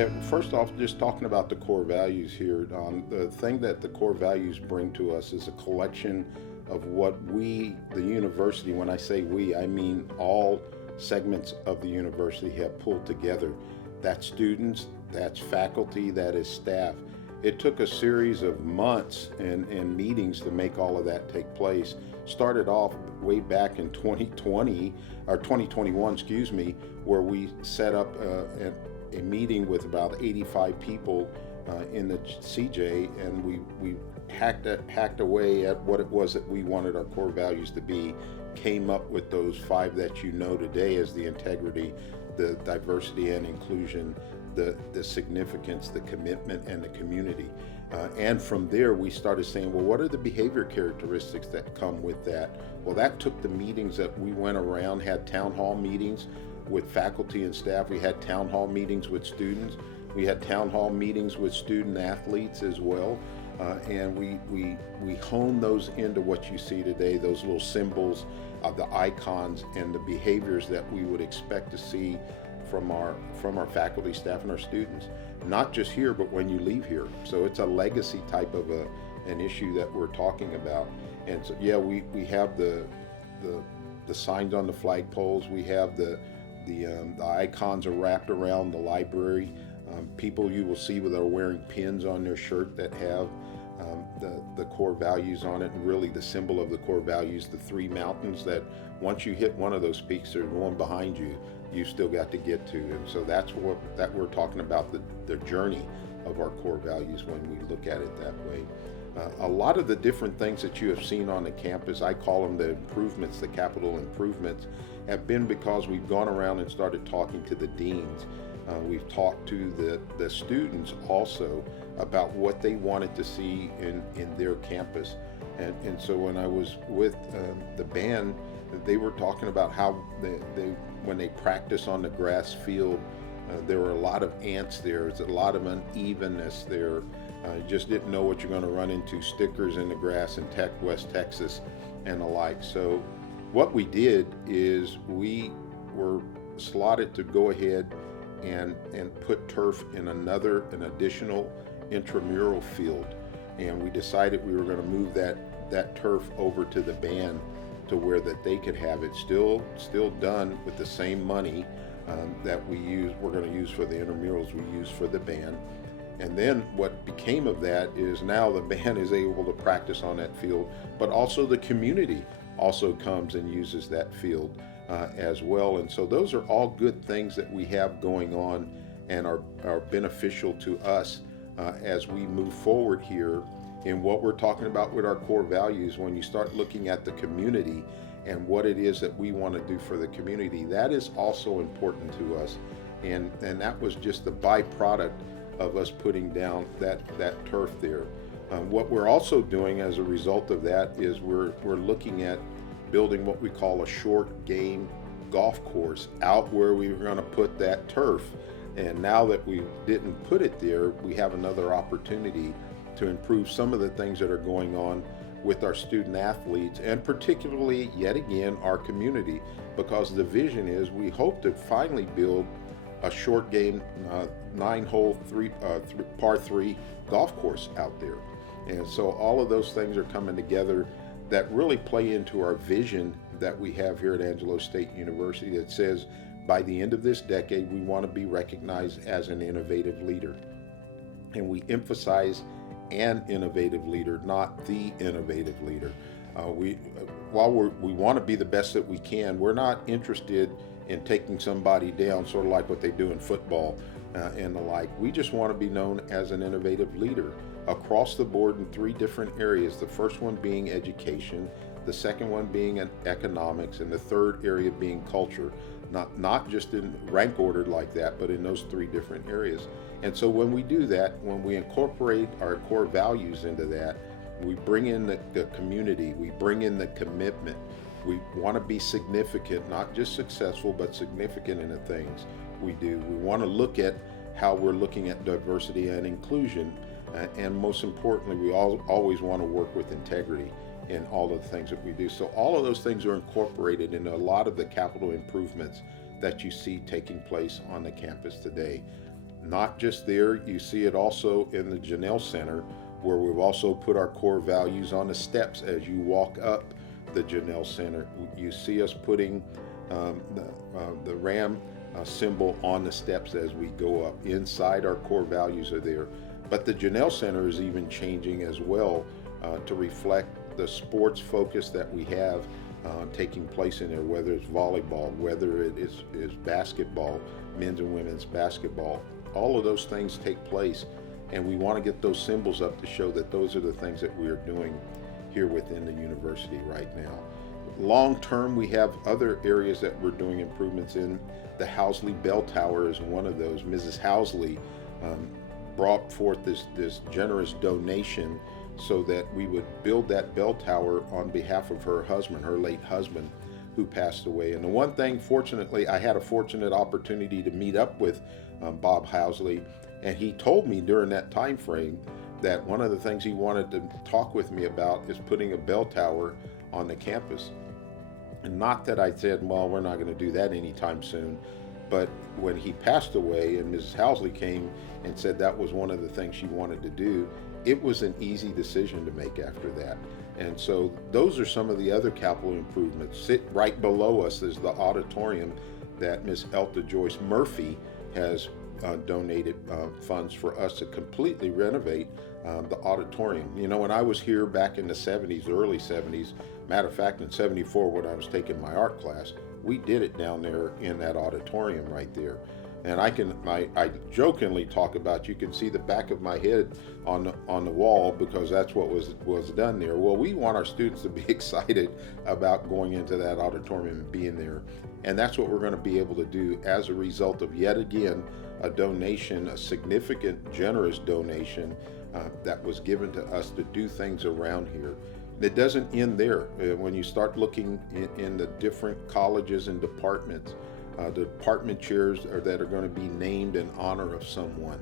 Yeah, first off, just talking about the core values here, the thing that the core values bring to us is a collection of what we, the university, when I say we, I mean all segments of the university have pulled together. That's students, that's faculty, that is staff. It took a series of months and meetings to make all of that take place. Started off way back in 2020, or 2021, excuse me, where we set up a meeting with about 85 people in the CJ, and we hacked away at what it was that we wanted our core values to be, came up with those five that you know today as the integrity, the diversity and inclusion, the significance, the commitment, and the community. And from there, we started saying, well, what are the behavior characteristics that come with that? Well, that took the meetings that we went around, had town hall meetings with faculty and staff. We had town hall meetings with students. We had town hall meetings with student athletes as well. And we honed those into what you see today, those little symbols of the icons and the behaviors that we would expect to see from our faculty, staff, and our students. Not just here, but when you leave here. So it's a legacy type of an issue that we're talking about. And so, yeah, we have the signs on the flagpoles. We have the icons are wrapped around the library. People you will see that are wearing pins on their shirt that have the core values on it, and really the symbol of the core values, the three mountains that once you hit one of those peaks, there's one behind you you've still got to get to. And so that's what that we're talking about, the journey of our core values when we look at it that way. A lot of the different things that you have seen on the campus, I call them the improvements, the capital improvements, have been because we've gone around and started talking to the deans. We've talked to the students also about what they wanted to see in their campus. And so when I was with the band, they were talking about how they when they practice on the grass field, there were a lot of ants there. There's a lot of unevenness there. You just didn't know what you're going to run into, stickers in the grass in West Texas and the like. So what we did is we were slotted to go ahead and put turf in an additional intramural field. And we decided we were going to move that turf over to the band to where that they could have it still done with the same money that we're going to use for the intramurals we use for the band. And then what became of that is now the band is able to practice on that field, but also the community also comes and uses that field as well. And so those are all good things that we have going on and are beneficial to us as we move forward here in what we're talking about with our core values. When you start looking at the community and what it is that we want to do for the community, that is also important to us. And that was just the byproduct of us putting down that turf there. What we're also doing as a result of that is we're looking at building what we call a short game golf course out where we were going to put that turf. And now that we didn't put it there, we have another opportunity to improve some of the things that are going on with our student athletes, and particularly, yet again, our community, because the vision is we hope to finally build a short game 9-hole par 3 golf course out there. And so all of those things are coming together that really play into our vision that we have here at Angelo State University that says by the end of this decade we want to be recognized as an innovative leader. And we emphasize an innovative leader, not the innovative leader. While we want to be the best that we can, we're not interested in taking somebody down, sort of like what they do in football and the like. We just want to be known as an innovative leader across the board in 3 different areas. The first one being education, the second one being economics, and the third area being culture. Not just in rank order like that, but in those 3 different areas. And so when we do that, when we incorporate our core values into that, we bring in the community, we bring in the commitment. We want to be significant, not just successful, but significant in the things we do. We want to look at how we're looking at diversity and inclusion, and most importantly, we always want to work with integrity in all of the things that we do. So all of those things are incorporated into a lot of the capital improvements that you see taking place on the campus today. Not just there, you see it also in the Janelle Center, where we've also put our core values on the steps as you walk up the Janelle Center. You see us putting the RAM symbol on the steps as we go up. Inside, our core values are there. But the Janelle Center is even changing as well to reflect the sports focus that we have taking place in there, whether it's volleyball, whether it is basketball, men's and women's basketball. All of those things take place, and we want to get those symbols up to show that those are the things that we are doing here within the university right now. Long term, we have other areas that we're doing improvements in. The Housley Bell Tower is one of those. Mrs. Housley brought forth this generous donation so that we would build that bell tower on behalf of her husband, her late husband, who passed away. And the one thing, fortunately, I had a fortunate opportunity to meet up with Bob Housley, and he told me during that time frame that one of the things he wanted to talk with me about is putting a bell tower on the campus. And not that I said, well, we're not going to do that anytime soon, but when he passed away and Mrs. Housley came and said that was one of the things she wanted to do, it was an easy decision to make after that. And so those are some of the other capital improvements. Sit right below us is the auditorium that Miss Elta Joyce Murphy has donated funds for us to completely renovate the auditorium. You know, when I was here back in the 70s, early 70s, matter of fact, in 74, when I was taking my art class, we did it down there in that auditorium right there. And I jokingly talk about, you can see the back of my head on the wall because that's what was done there. Well, we want our students to be excited about going into that auditorium and being there. And that's what we're going to be able to do as a result of, yet again, a donation, a significant, generous donation that was given to us to do things around here. It doesn't end there. When you start looking in the different colleges and departments, the department chairs that are going to be named in honor of someone.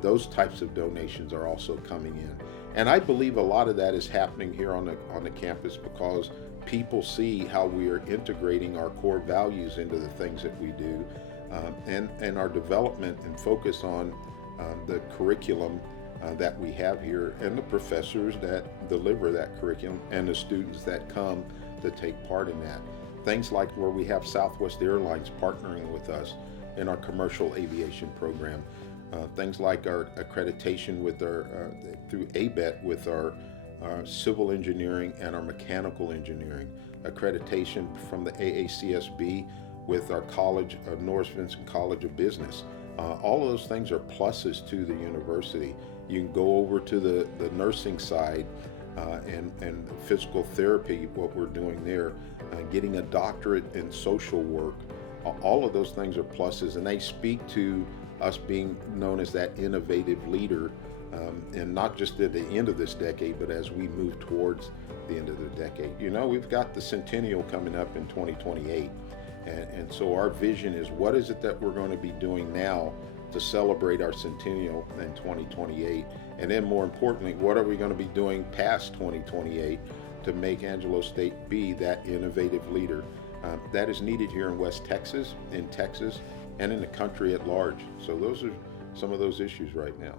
Those types of donations are also coming in. And I believe a lot of that is happening here on the campus because people see how we are integrating our core values into the things that we do, and our development and focus on the curriculum that we have here, and the professors that deliver that curriculum, and the students that come to take part in that. Things like where we have Southwest Airlines partnering with us in our commercial aviation program. Things like our accreditation with through ABET with our civil engineering and our mechanical engineering. Accreditation from the AACSB with our college, Norris Vincent College of Business. All of those things are pluses to the university. You can go over to the nursing side and physical therapy, what we're doing there, getting a doctorate in social work. All of those things are pluses, and they speak to us being known as that innovative leader, and not just at the end of this decade, but as we move towards the end of the decade. You know, we've got the centennial coming up in 2028, and so our vision is, what is it that we're going to be doing now to celebrate our centennial in 2028? And then more importantly, what are we going to be doing past 2028 to make Angelo State be that innovative leader that is needed here in West Texas, in Texas, and in the country at large? So those are some of those issues right now.